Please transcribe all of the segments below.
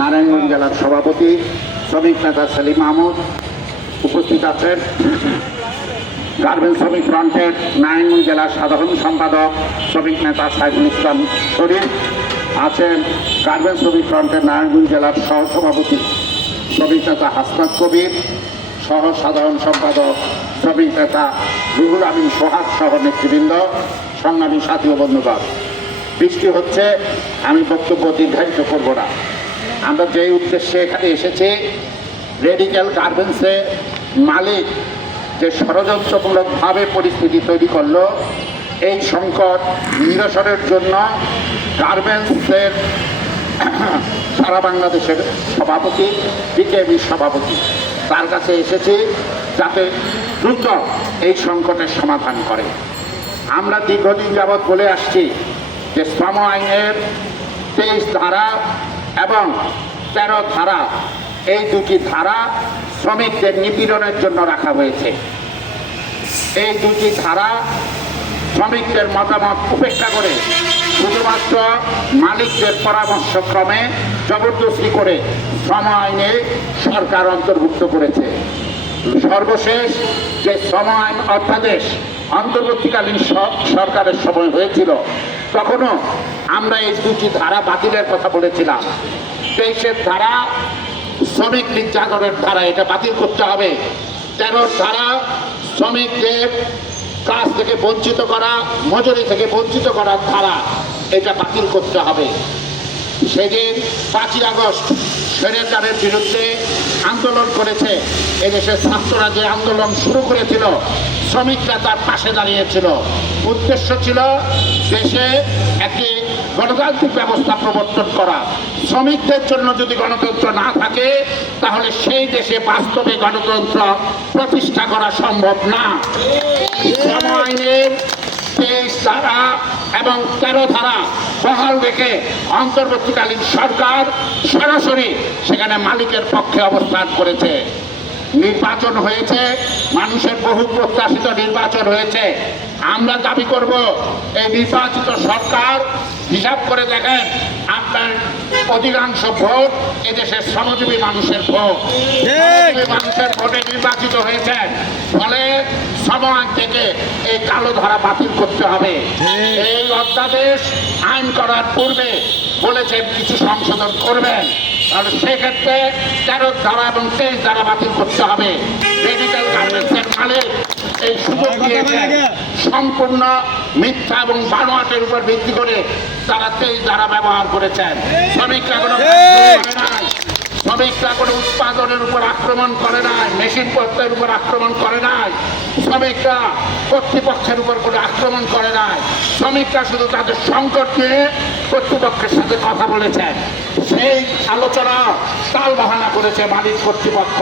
নারায়ণগঞ্জ জেলার সভাপতি শ্রমিক নেতা সেলিম মাহমুদ, উপস্থিত আছেন গার্মেন্টস শ্রমিক ফ্রন্টের নারায়ণগঞ্জ জেলার সাধারণ সম্পাদক শ্রমিক নেতা সাইফুল ইসলাম শরীফ, আছেন গার্মেন্টস শ্রমিক ফ্রন্টের নারায়ণগঞ্জ জেলার সহসভাপতি শ্রমিক নেতা হাসনাত কবির, সহ সাধারণ সম্পাদক শ্রমিক নেতা রুহুল আমিন সোহাগ সহ নেতৃবৃন্দ, সংগ্রামী সাথী ও বন্ধুগণ। বৃষ্টি হচ্ছে, আমি বক্তব্য দীর্ঘায়িত করব না। আমরা যেই উদ্দেশ্যে এখানে এসেছি, রেডিক্যাল গার্মেন্টসের মালিক যে ষড়যন্ত্রমূলকভাবে পরিস্থিতি তৈরি করলো, এই সংকট নিরসনের জন্য গার্মেন্টসের সারা বাংলাদেশের সভাপতি, বিকেএবির সভাপতি, তার কাছে এসেছি যাতে দ্রুত এই সংকটের সমাধান করে। আমরা দীর্ঘদিন যাবৎ বলে আসছি যে শ্রম আইনের 23 ধারা এবং 13 ধারা, এই দুটি ধারা শ্রমিকদের নিপীড়নের জন্য রাখা হয়েছে। এই দুটি ধারা শ্রমিকদের মতামত উপেক্ষা করে শুধুমাত্র মালিকদের পরামর্শক্রমে জবরদস্তি করে শ্রম আইনে সরকার অন্তর্ভুক্ত করেছে। সর্বশেষ যে শ্রম আইন অধ্যাদেশ অন্তর্বর্তীকালীন সরকারের সময় হয়েছিল, তখনও আমরা এই দুটি ধারা বাতিলের কথা বলেছিলাম। 23 ধারা শ্রমিক নির্যাতনের ধারা, এটা বাতিল করতে হবে। 13 ধারা শ্রমিকদের কাজ থেকে বঞ্চিত করা, মজুরি থেকে বঞ্চিত করার ধারা, এটা বাতিল করতে হবে। সেদিন 5ই আগস্ট স্বৈরাচারের বিরুদ্ধে আন্দোলন করেছে এদেশের ছাত্ররা, যে আন্দোলন শুরু করেছিল, শ্রমিকরা তার পাশে দাঁড়িয়েছিল। উদ্দেশ্য ছিল দেশে একটি গণতান্ত্রিক ব্যবস্থা প্রবর্তন করা। শ্রমিকদের জন্য যদি গণতন্ত্র না থাকে, তাহলে সেই দেশে বাস্তবে গণতন্ত্র প্রতিষ্ঠা করা সম্ভব না। শ্রম আইনের 23 ধারা এবং 13 ধারা বহাল রেখে অন্তর্বর্তীকালীন সরকার সরাসরি সেখানে মালিকের পক্ষে অবস্থান করেছে। নির্বাচন হয়েছে, মানুষের বহু প্রত্যাশিত নির্বাচন হয়েছে। আমরা দাবি করব, এই নির্বাচিত সরকার হিসাব করে দেখেন, আপনার অধিকাংশ ভোট এদেশের শ্রমজীবী মানুষের ভোট, মানুষের ভোটে নির্বাচিত হয়েছেন। ফলে সমাজ থেকে এই কালো ধারা বাতিল করতে হবে। এই অধ্যাদেশ আইন করার পূর্বে বলেছেন কিছু সংশোধন করবেন, তাহলে সেক্ষেত্রে 13 ধারা এবং 23 ধারা বাতিল করতে হবে। রেডিক্যাল গার্মেন্টসের মালিক এই সুযোগ দিয়েছে, সম্পূর্ণ মিথ্যা এবং বানোয়াটের উপর ভিত্তি করে তারা 23 ধারা ব্যবহার করেছেন। শ্রমিকরা কোনো উৎপাদনের উপর আক্রমণ করে নাই, মেশিন পত্রের উপর আক্রমণ করে নাই, শ্রমিকরা কর্তৃপক্ষের উপর কোনো আক্রমণ করে নাই। শ্রমিকরা শুধু তাদের সংকট নিয়ে কর্তৃপক্ষের সাথে কথা বলেছেন। সেই আলোচনা তাল বাহানা করেছে মালিক কর্তৃপক্ষ।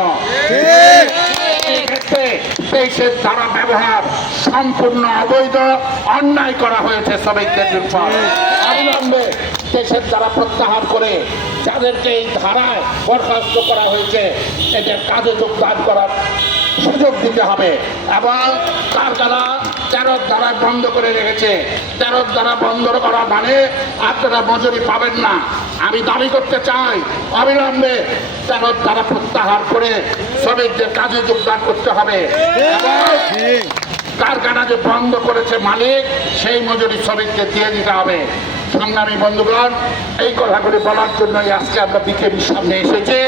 এই ক্ষেত্রে 23 ধারা ব্যবহার সম্পূর্ণ অবৈধ, অন্যায় করা হয়েছে শ্রমিকদের উপর। অবিলম্বে 23 ধারা প্রত্যাহার করে যাদেরকে এই ধারায় বরখাস্ত করা হয়েছে, এদের কাজে যোগদান করার সুযোগ দিতে হবে। এবং কারখানা 13 ধারা বন্ধ করে রেখেছে। 13 ধারা বন্ধ করা মানে আপনারা মজুরি পাবেন না। আমি দাবি করতে চাই, অবিলম্বে 13 ধারা প্রত্যাহার করে শ্রমিকদের কাজে যোগদান করতে হবে। কারখানা যে বন্ধ করেছে মালিক, সেই মজুরি শ্রমিককে দিয়ে দিতে হবে। সংগ্রামী বন্ধুগণ, এই কথাগুলি বলার জন্যই আজকে আমরা বিকেএবির সামনে এসেছি।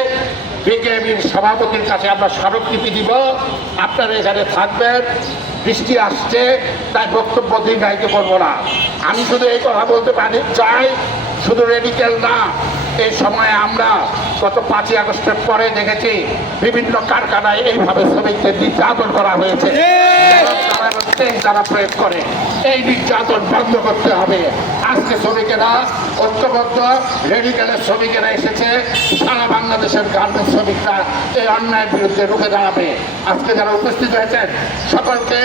বিকেএবির সভাপতির কাছে আমরা স্মারকলিপি দিব, আপনারা এখানে থাকবেন। বৃষ্টি আসছে, তাই বক্তব্য দীর্ঘায়িত করবো না। আমি শুধু এই কথা বলতে চাই, শুধু রেডিক্যাল না, এই সময়ে আমরা গত 5ই আগস্টের পরে দেখেছি বিভিন্ন কারখানায় এইভাবে শ্রমিকদের নির্যাতন করা হয়েছে। যারা প্রয়োগ করে, এই নির্যাতন বন্ধ করতে হবে। আজকে শ্রমিকেরা ঐক্যবদ্ধ, রেডিক্যালের শ্রমিকেরা এসেছে, সারা বাংলাদেশের গার্মেন্টস শ্রমিকরা এই অন্যায়ের বিরুদ্ধে রুখে দাঁড়াবে। আজকে যারা উপস্থিত হয়েছেন সকলকে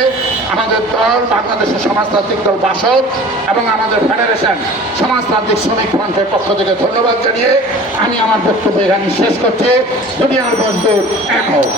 আমাদের দল, বাংলাদেশের সমাজতান্ত্রিক দল বাসদ এবং আমাদের ফেডারেশন সমাজতান্ত্রিক শ্রমিক ফ্রন্টের পক্ষ থেকে ধন্যবাদ জানিয়ে আমি আমার বক্তব্য এখানে শেষ করছি। দুনিয়ার বন্ধু এক হোক।